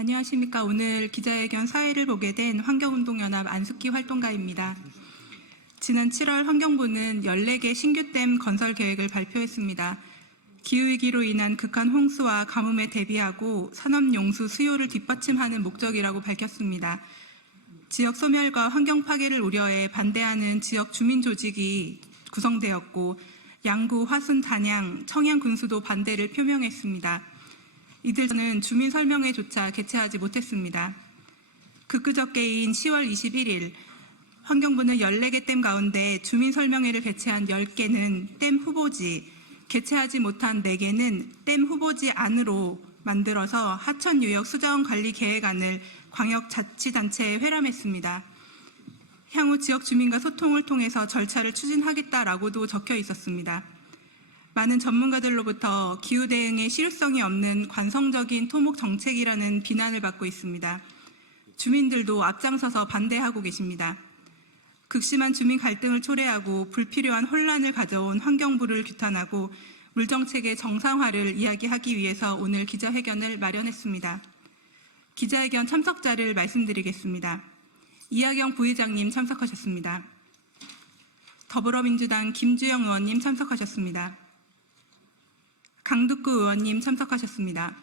안녕하십니까. 오늘 기자회견 사회를 보게 된 환경운동연합 안숙희 활동가입니다. 지난 7월 환경부는 14개 신규댐 건설 계획을 발표했습니다. 기후위기로 인한 극한 홍수와 가뭄에 대비하고 산업용수 수요를 뒷받침하는 목적이라고 밝혔습니다. 지역 소멸과 환경 파괴를 우려해 반대하는 지역 주민 조직이 구성되었고 양구, 화순, 단양, 청양 군수도 반대를 표명했습니다. 이들은 주민 설명회조차 개최하지 못했습니다. 그저께인 10월 21일 환경부는 14개 댐 가운데 주민 설명회를 개최한 10개는 댐 후보지, 개최하지 못한 4개는 댐 후보지 안으로 만들어서 하천유역 수자원 관리 계획안을 광역자치단체에 회람했습니다. 향후 지역 주민과 소통을 통해서 절차를 추진하겠다라고도 적혀 있었습니다. 많은 전문가들로부터 기후 대응에 실효성이 없는 관성적인 토목 정책이라는 비난을 받고 있습니다. 주민들도 앞장서서 반대하고 계십니다. 극심한 주민 갈등을 초래하고 불필요한 혼란을 가져온 환경부를 규탄하고 물정책의 정상화를 이야기하기 위해서 오늘 기자회견을 마련했습니다. 기자회견 참석자를 말씀드리겠습니다. 이하경 부의장님 참석하셨습니다. 더불어민주당 김주영 의원님 참석하셨습니다. 강두구 의원님 참석하셨습니다.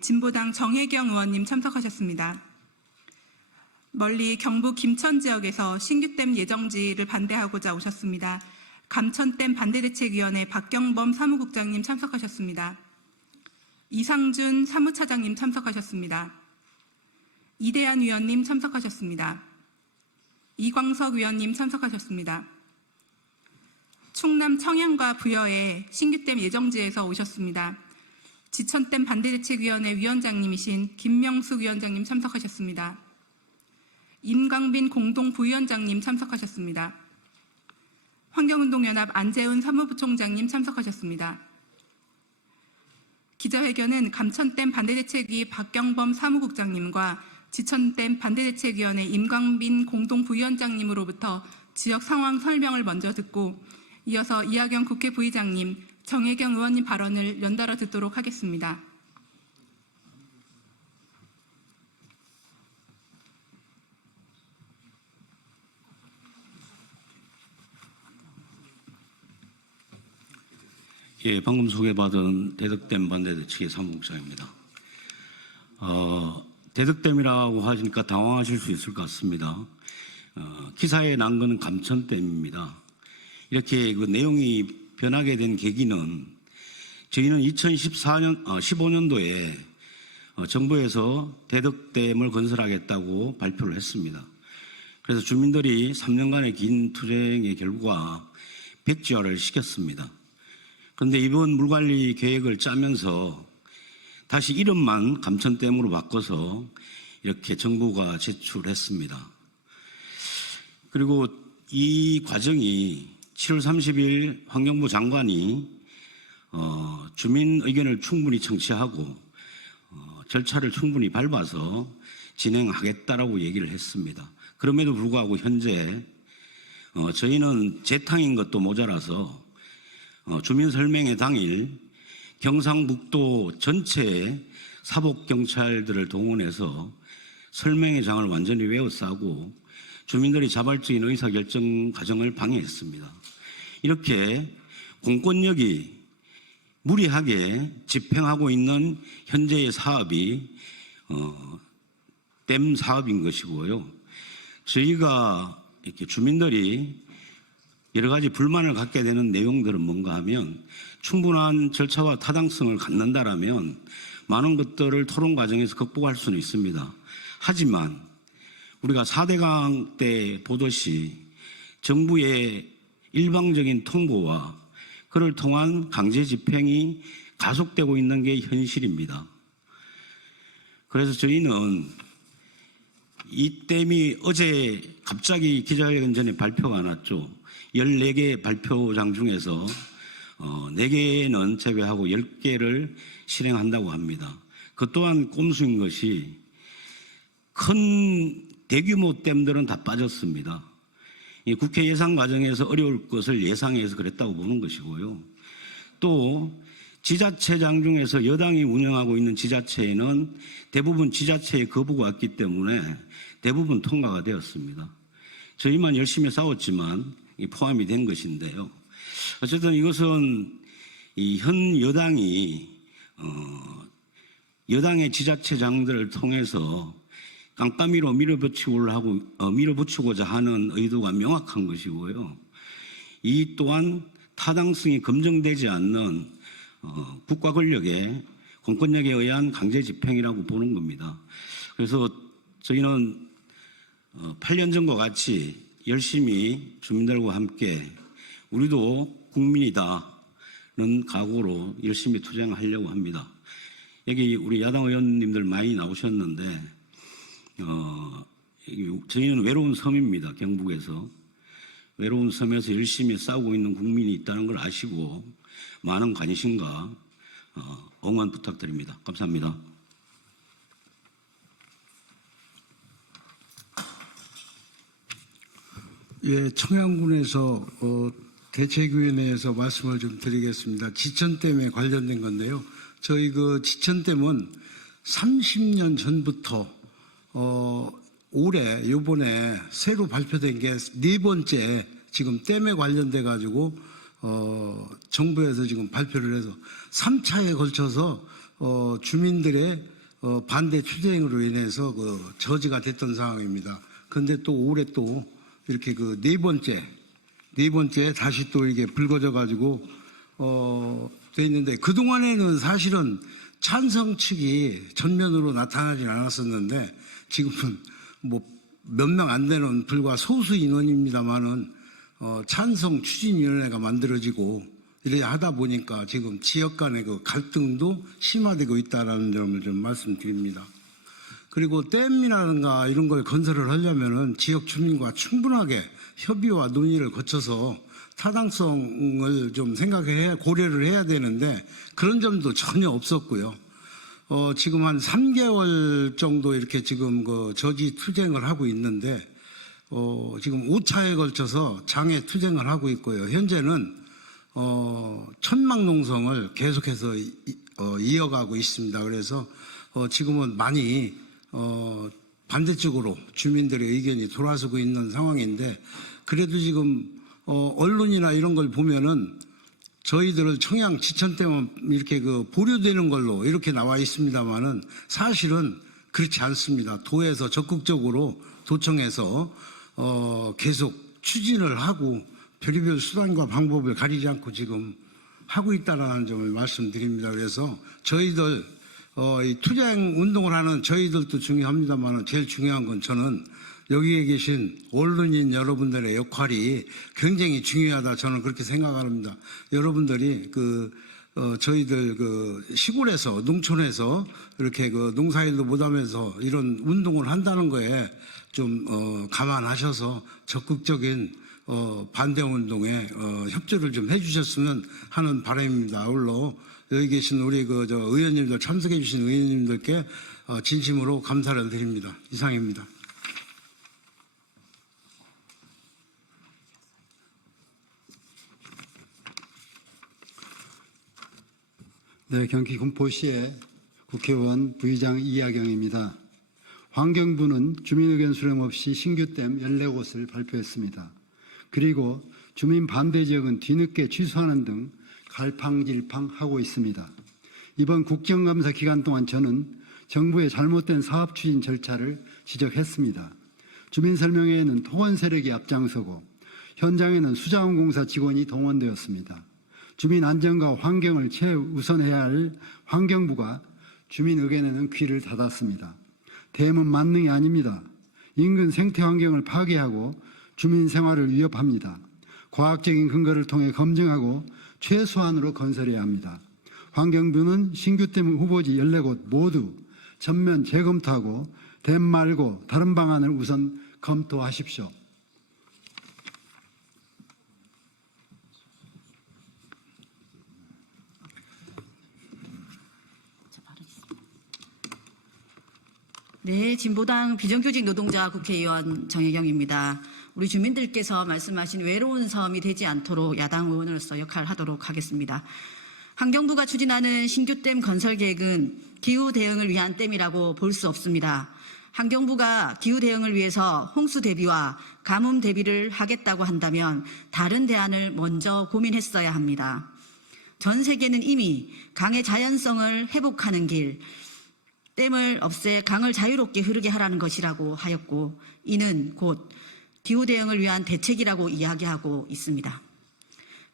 진보당 정혜경 의원님 참석하셨습니다. 멀리 경북 김천 지역에서 신규댐 예정지를 반대하고자 오셨습니다. 감천댐 반대대책위원회 박경범 사무국장님 참석하셨습니다. 이상준 사무차장님 참석하셨습니다. 이대한 위원님 참석하셨습니다. 이광석 위원님 참석하셨습니다. 충남 청양과 부여의 신규댐 예정지에서 오셨습니다. 지천댐 반대대책위원회 위원장님이신 김명숙 위원장님 참석하셨습니다. 임광빈 공동부위원장님 참석하셨습니다. 환경운동연합 안재훈 사무부총장님 참석하셨습니다. 기자회견은 감천댐 반대대책위 박경범 사무국장님과 지천댐 반대대책위원회 임광빈 공동부위원장님으로부터 지역 상황 설명을 먼저 듣고 이어서 이하경 국회 부의장님, 정혜경 의원님 발언을 연달아 듣도록 하겠습니다. 예, 방금 소개받은 대덕댐 반대대책의 사무국장입니다. 대덕댐이라고 하시니까 당황하실 수 있을 것 같습니다. 기사에 난 것은 감천댐입니다. 이렇게 그 내용이 변하게 된 계기는 저희는 15년도에 정부에서 대덕댐을 건설하겠다고 발표를 했습니다. 그래서 주민들이 3년간의 긴 투쟁의 결과 백지화를 시켰습니다. 그런데 이번 물관리 계획을 짜면서 다시 이름만 감천댐으로 바꿔서 이렇게 정부가 제출했습니다. 그리고 이 과정이 7월 30일 환경부 장관이 주민 의견을 충분히 청취하고 절차를 충분히 밟아서 진행하겠다라고 얘기를 했습니다. 그럼에도 불구하고 현재 저희는 재탕인 것도 모자라서 주민 설명회 당일 경상북도 전체 사복경찰들을 동원해서 설명회장을 완전히 외워싸고 주민들이 자발적인 의사결정 과정을 방해했습니다. 이렇게 공권력이 무리하게 집행하고 있는 현재의 사업이 댐 사업인 것이고요. 저희가 이렇게 주민들이 여러 가지 불만을 갖게 되는 내용들은 뭔가 하면 충분한 절차와 타당성을 갖는다라면 많은 것들을 토론 과정에서 극복할 수는 있습니다. 하지만 우리가 4대강 때 보듯이 정부의 일방적인 통보와 그를 통한 강제 집행이 가속되고 있는 게 현실입니다. 그래서 저희는 이 댐이 어제 갑자기 기자회견 전에 발표가 났죠. 14개 발표장 중에서 4개는 제외하고 10개를 실행한다고 합니다. 그 또한 꼼수인 것이 큰 대규모 댐들은 다 빠졌습니다. 이 국회 예산 과정에서 어려울 것을 예상해서 그랬다고 보는 것이고요. 또 지자체장 중에서 여당이 운영하고 있는 지자체에는 대부분 지자체의 거부가 왔기 때문에 대부분 통과가 되었습니다. 저희만 열심히 싸웠지만 포함이 된 것인데요. 어쨌든 이것은 이 현 여당이 여당의 지자체장들을 통해서 깜깜이로 밀어붙이고자 하는 의도가 명확한 것이고요. 이 또한 타당성이 검증되지 않는 국가 권력의 공권력에 의한 강제 집행이라고 보는 겁니다. 그래서 저희는 8년 전과 같이 열심히 주민들과 함께 우리도 국민이다는 각오로 열심히 투쟁하려고 합니다. 여기 우리 야당 의원님들 많이 나오셨는데 저희는 외로운 섬입니다. 경북에서. 외로운 섬에서 열심히 싸우고 있는 국민이 있다는 걸 아시고 많은 관심과 응원 부탁드립니다. 감사합니다. 예, 청양군에서 대책위원회에서 말씀을 좀 드리겠습니다. 지천댐에 관련된 건데요. 저희 그 지천댐은 30년 전부터 올해 요번에 새로 발표된 게 네 번째 지금 댐에 관련돼 가지고 정부에서 지금 발표를 해서 3차에 걸쳐서 주민들의 반대 투쟁으로 인해서 그 저지가 됐던 상황입니다. 그런데 또 올해 또 이렇게 그 네 번째 다시 또 이게 불거져 가지고 돼 있는데, 그동안에는 사실은 찬성 측이 전면으로 나타나지 않았었는데 지금은 뭐 몇 명 안 되는 불과 소수 인원입니다만은 찬성 추진위원회가 만들어지고 이렇게 하다 보니까 지금 지역 간의 그 갈등도 심화되고 있다는 점을 좀 말씀드립니다. 그리고 댐이라든가 이런 걸 건설을 하려면은 지역 주민과 충분하게 협의와 논의를 거쳐서 타당성을 좀 고려를 해야 되는데 그런 점도 전혀 없었고요. 지금 한 3개월 정도 이렇게 지금 그 저지 투쟁을 하고 있는데 지금 5차에 걸쳐서 장애 투쟁을 하고 있고요. 현재는 천막 농성을 계속해서 이어가고 있습니다. 그래서 지금은 많이 반대쪽으로 주민들의 의견이 돌아서고 있는 상황인데, 그래도 지금 언론이나 이런 걸 보면은 저희들을 청양 지천댐은 이렇게 그 보류되는 걸로 이렇게 나와 있습니다만은 사실은 그렇지 않습니다. 도에서 적극적으로 도청해서 계속 추진을 하고 별의별 수단과 방법을 가리지 않고 지금 하고 있다는 점을 말씀드립니다. 그래서 저희들 이 투쟁 운동을 하는 저희들도 중요합니다만 제일 중요한 건 저는 여기에 계신 언론인 여러분들의 역할이 굉장히 중요하다, 저는 그렇게 생각합니다. 여러분들이 저희들 시골에서 농촌에서 이렇게 농사일도 못하면서 이런 운동을 한다는 거에 좀 감안하셔서 적극적인 반대 운동에 협조를 좀 해주셨으면 하는 바람입니다. 아울러 여기 계신 우리 의원님들, 참석해 주신 의원님들께 진심으로 감사를 드립니다. 이상입니다. 네, 경기 군포시의 국회의원 부의장 이하경입니다. 환경부는 주민의견 수렴 없이 신규댐 14곳을 발표했습니다. 그리고 주민 반대 지역은 뒤늦게 취소하는 등 갈팡질팡하고 있습니다. 이번 국정감사 기간 동안 저는 정부의 잘못된 사업 추진 절차를 지적했습니다. 주민설명회에는 토원 세력이 앞장서고 현장에는 수자원공사 직원이 동원되었습니다. 주민 안전과 환경을 최우선해야 할 환경부가 주민 의견에는 귀를 닫았습니다. 댐은 만능이 아닙니다. 인근 생태 환경을 파괴하고 주민 생활을 위협합니다. 과학적인 근거를 통해 검증하고 최소한으로 건설해야 합니다. 환경부는 신규댐 후보지 14곳 모두 전면 재검토하고 댐 말고 다른 방안을 우선 검토하십시오. 네, 진보당 비정규직 노동자 국회의원 정혜경입니다. 우리 주민들께서 말씀하신 외로운 섬이 되지 않도록 야당 의원으로서 역할을 하도록 하겠습니다. 환경부가 추진하는 신규댐 건설 계획은 기후 대응을 위한 댐이라고 볼 수 없습니다. 환경부가 기후 대응을 위해서 홍수 대비와 가뭄 대비를 하겠다고 한다면 다른 대안을 먼저 고민했어야 합니다. 전 세계는 이미 강의 자연성을 회복하는 길, 댐을 없애 강을 자유롭게 흐르게 하라는 것이라고 하였고, 이는 곧 기후 대응을 위한 대책이라고 이야기하고 있습니다.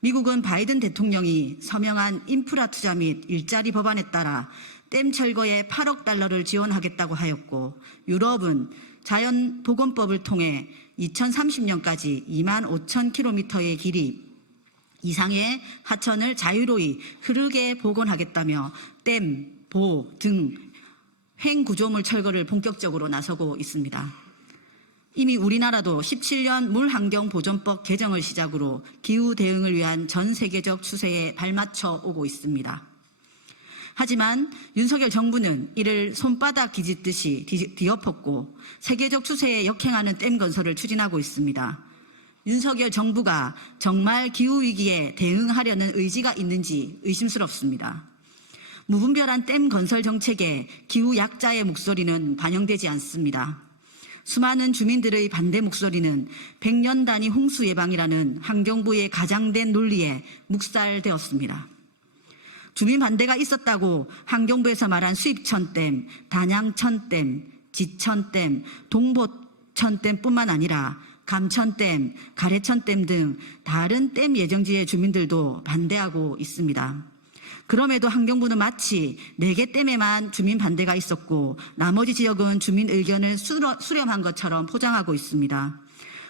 미국은 바이든 대통령이 서명한 인프라 투자 및 일자리 법안에 따라 댐 철거에 8억 달러를 지원하겠다고 하였고, 유럽은 자연복원법을 통해 2030년까지 25,000km의 길이 이상의 하천을 자유로이 흐르게 복원하겠다며 댐, 보 등 횡구조물 철거를 본격적으로 나서고 있습니다. 이미 우리나라도 17년 물환경보존법 개정을 시작으로 기후 대응을 위한 전 세계적 추세에 발맞춰 오고 있습니다. 하지만 윤석열 정부는 이를 손바닥 뒤집듯이 뒤엎었고 세계적 추세에 역행하는 댐 건설을 추진하고 있습니다. 윤석열 정부가 정말 기후위기에 대응하려는 의지가 있는지 의심스럽습니다. 무분별한 댐 건설 정책에 기후 약자의 목소리는 반영되지 않습니다. 수많은 주민들의 반대 목소리는 100년 단위 홍수 예방이라는 환경부의 가장된 논리에 묵살되었습니다. 주민 반대가 있었다고 환경부에서 말한 수입천댐, 단양천댐, 지천댐, 동보천댐뿐만 아니라 감천댐, 가래천댐 등 다른 댐 예정지의 주민들도 반대하고 있습니다. 그럼에도 환경부는 마치 4개 댐에만 주민 반대가 있었고 나머지 지역은 주민 의견을 수렴한 것처럼 포장하고 있습니다.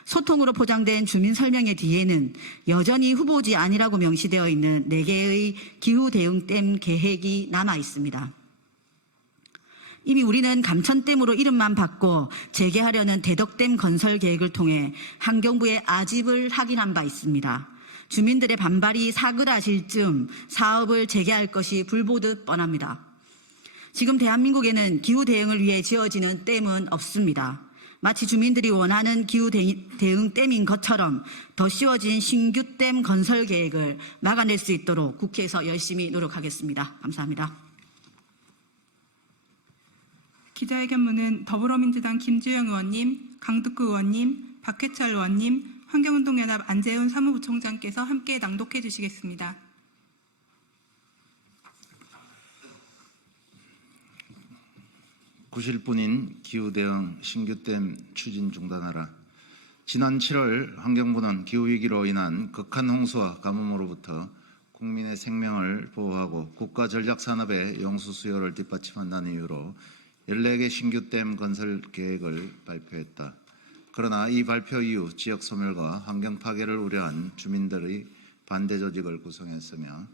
소통으로 포장된 주민 설명의 뒤에는 여전히 후보지 아니라고 명시되어 있는 4개의 기후 대응 댐 계획이 남아 있습니다. 이미 우리는 감천댐으로 이름만 바꿔 재개하려는 대덕댐 건설 계획을 통해 환경부의 아집을 확인한 바 있습니다. 주민들의 반발이 사그라질 즈음 사업을 재개할 것이 불보듯 뻔합니다. 지금 대한민국에는 기후 대응을 위해 지어지는 댐은 없습니다. 마치 주민들이 원하는 기후 대응 댐인 것처럼 더 씌워진 신규 댐 건설 계획을 막아낼 수 있도록 국회에서 열심히 노력하겠습니다. 감사합니다. 기자회견문은 더불어민주당 김주영 의원님, 강득구 의원님, 박해철 의원님, 환경운동연합 안재훈 사무부총장께서 함께 낭독해 주시겠습니다. 구실뿐인 기후대응 신규댐 추진 중단하라. 지난 7월 환경부는 기후위기로 인한 극한 홍수와 가뭄으로부터 국민의 생명을 보호하고 국가 전략산업의 용수 수요를 뒷받침한다는 이유로 14개 신규댐 건설 계획을 발표했다. 그러나 이 발표 이후 지역 소멸과 환경 파괴를 우려한 주민들의 반대 조직을 구성했으며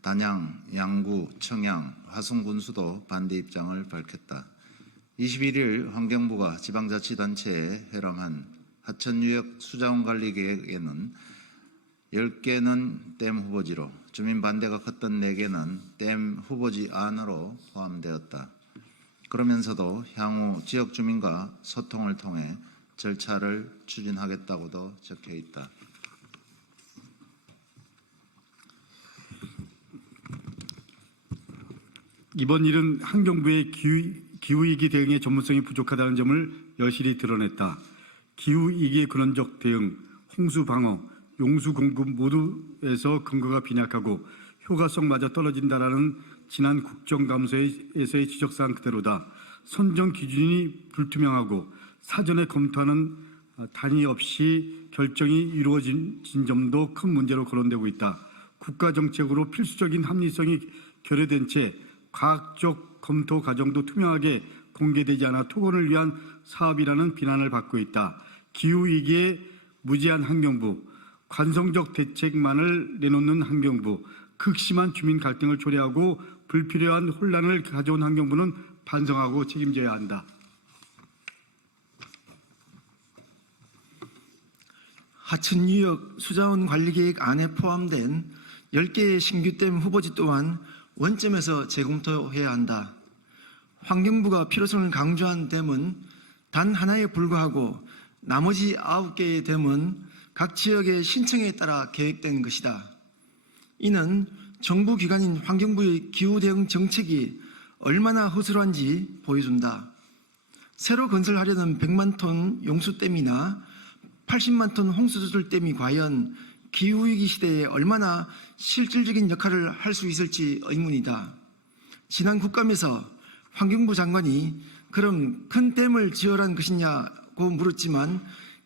단양, 양구, 청양, 화순군수도 반대 입장을 밝혔다. 21일 환경부가 지방자치단체에 회람한 하천유역 수자원 관리 계획에는 10개는 댐 후보지로 주민 반대가 컸던 4개는 댐 후보지 안으로 포함되었다. 그러면서도 향후 지역 주민과 소통을 통해 절차를 추진하겠다고도 적혀 있다. 이번 일은 환경부의 기후위기 대응의 전문성이 부족하다는 점을 여실히 드러냈다. 기후위기의 근원적 대응, 홍수 방어, 용수 공급 모두에서 근거가 빈약하고 효과성마저 떨어진다라는 지난 국정감사에서의 지적사항 그대로다. 선정 기준이 불투명하고 사전에 검토하는 단위 없이 결정이 이루어진 점도 큰 문제로 거론되고 있다. 국가정책으로 필수적인 합리성이 결여된 채 과학적 검토 과정도 투명하게 공개되지 않아 토건을 위한 사업이라는 비난을 받고 있다. 기후위기에 무지한 환경부, 관성적 대책만을 내놓는 환경부, 극심한 주민 갈등을 초래하고 불필요한 혼란을 가져온 환경부는 반성하고 책임져야 한다. 하천유역 수자원 관리계획 안에 포함된 10개의 신규댐 후보지 또한 원점에서 재검토해야 한다. 환경부가 필요성을 강조한 댐은 단 하나에 불과하고 나머지 9개의 댐은 각 지역의 신청에 따라 계획된 것이다. 이는 정부 기관인 환경부의 기후 대응 정책이 얼마나 허술한지 보여준다. 새로 건설하려는 100만 톤 용수댐이나 80만 톤 홍수조절댐이 과연 기후위기 시대에 얼마나 실질적인 역할을 할 수 있을지 의문이다. 지난 국감에서 환경부 장관이 그럼 큰 댐을 지어란 것이냐고 물었지만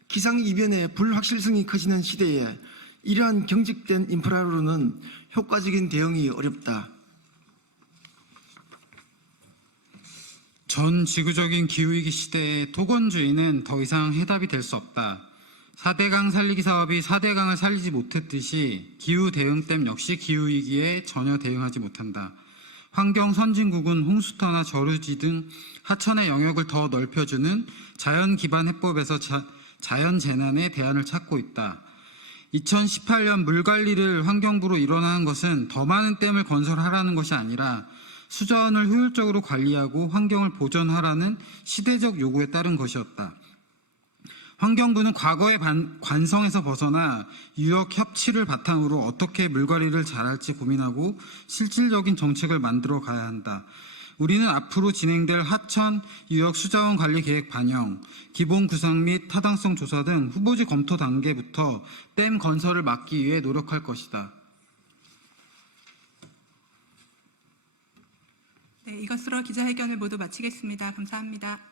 기상이변의 불확실성이 커지는 시대에 이러한 경직된 인프라로는 효과적인 대응이 어렵다. 전 지구적인 기후위기 시대에 토건주의는 더 이상 해답이 될 수 없다. 4대강 살리기 사업이 4대강을 살리지 못했듯이 기후대응댐 역시 기후위기에 전혀 대응하지 못한다. 환경 선진국은 홍수터나 저수지 등 하천의 영역을 더 넓혀주는 자연기반 해법에서 자연재난에 대안을 찾고 있다. 2018년 물관리를 환경부로 일원하는 것은 더 많은 댐을 건설하라는 것이 아니라 수자원을 효율적으로 관리하고 환경을 보존하라는 시대적 요구에 따른 것이었다. 환경부는 과거의 관성에서 벗어나 유역 협치를 바탕으로 어떻게 물관리를 잘할지 고민하고 실질적인 정책을 만들어 가야 한다. 우리는 앞으로 진행될 하천, 유역 수자원 관리 계획 반영, 기본 구상 및 타당성 조사 등 후보지 검토 단계부터 댐 건설을 막기 위해 노력할 것이다. 네, 이것으로 기자회견을 모두 마치겠습니다. 감사합니다.